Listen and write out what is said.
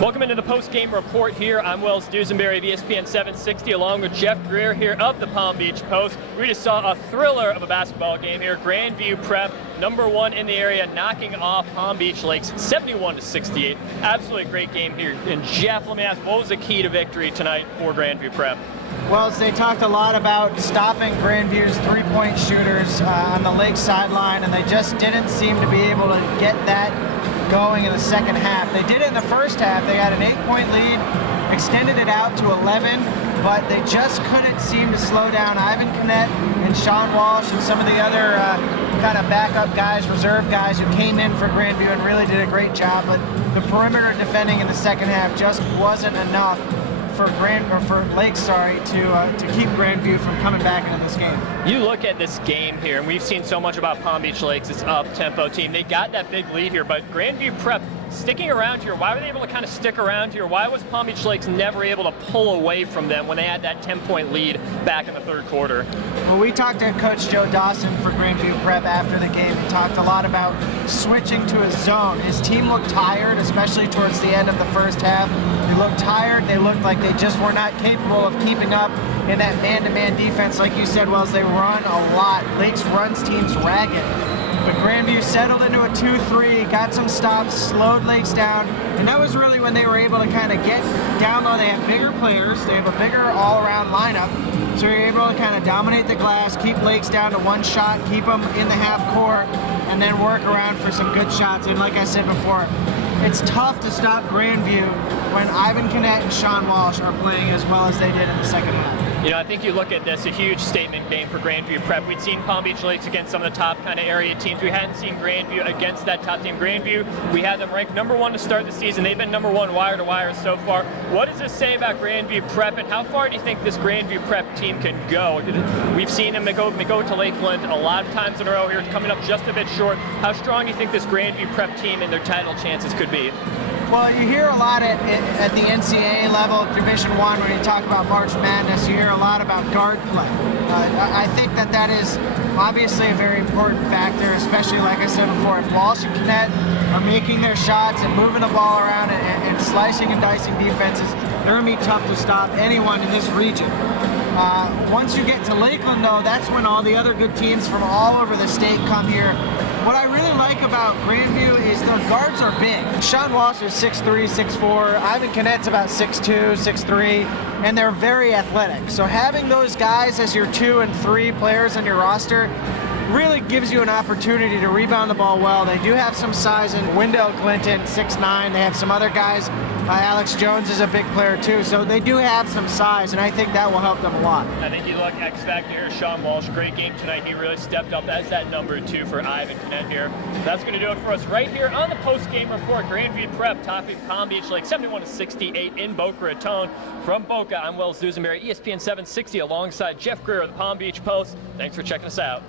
Welcome into the post-game report here. I'm Wells Duesenberry of ESPN 760 along with Jeff Greer here of the Palm Beach Post. We just saw a thriller of a basketball game here. Grandview Prep, #1 in the area, knocking off Palm Beach Lakes 71-68. Absolutely great game here. And Jeff, let me ask, what was the key to victory tonight for Grandview Prep? Well, they talked a lot about stopping Grandview's three-point shooters on the Lake sideline, and they just didn't seem to be able to get that going in the second half. They did it in the first half. They had an 8-point lead, extended it out to 11, but they just couldn't seem to slow down Ivan Knet and Sean Walsh and some of the other kind of backup guys, reserve guys who came in for Grandview and really did a great job. But the perimeter defending in the second half just wasn't enough for Lakes, to keep Grandview from coming back into this game. You look at this game here, and we've seen so much about Palm Beach Lakes. It's up-tempo team. They got that big lead here, but Grandview Prep sticking around here. Why were they able to kind of stick around here? Why was Palm Beach Lakes never able to pull away from them when they had that 10-point lead back in the third quarter? Well, we talked to Coach Joe Dawson for Grandview Prep after the game. He talked a lot about switching to a zone. His team looked tired, especially towards the end of the first half. They looked tired. They looked like they just were not capable of keeping up in that man-to-man defense. Like you said, Wells, they run a lot. Lakes runs teams ragged. But Grandview settled into a 2-3, got some stops, slowed Lakes down, and that was really when they were able to kind of get down low. They have bigger players, they have a bigger all-around lineup, so you're able to kind of dominate the glass, keep Lakes down to one shot, keep them in the half court, and then work around for some good shots. And like I said before, it's tough to stop Grandview when Ivan Knet and Sean Walsh are playing as well as they did in the second half. You know, I think you look at this, a huge statement game for Grandview Prep. We'd seen Palm Beach Lakes against some of the top kind of area teams. We hadn't seen Grandview against that top team. Grandview, we had them ranked #1 to start the season. They've been #1 wire to wire so far. What does this say about Grandview Prep, and how far do you think this Grandview Prep team can go? We've seen them go to Lakeland a lot of times in a row here, coming up just a bit short. How strong do you think this Grandview Prep team and their title chances could be? Well, you hear a lot at the NCAA level, Division I, when you talk about March Madness, you hear a lot about guard play. I think that is obviously a very important factor, especially like I said before, if Walsh and Knet are making their shots and moving the ball around and slicing and dicing defenses, they're going to be tough to stop anyone in this region. Once you get to Lakeland, though, that's when all the other good teams from all over the state come here. What I really like about Grandview is their guards are big. Sean Walsh is 6'3", 6'4", Ivan Knet's about 6'2", 6'3", and they're very athletic. So having those guys as your 2 and 3 players on your roster really gives you an opportunity to rebound the ball well. They do have some size in Wendell Clinton, 6'9". They have some other guys. Alex Jones is a big player too, so they do have some size, and I think that will help them a lot. I think you look X factor here, Sean Walsh, great game tonight. He really stepped up as that #2 for Ivan Knet here. That's going to do it for us right here on the post-game report. Grandview Prep topping Palm Beach Lake 71-68 in Boca Raton. From Boca, I'm Wells Duesenberry, ESPN 760 alongside Jeff Greer of the Palm Beach Post. Thanks for checking us out.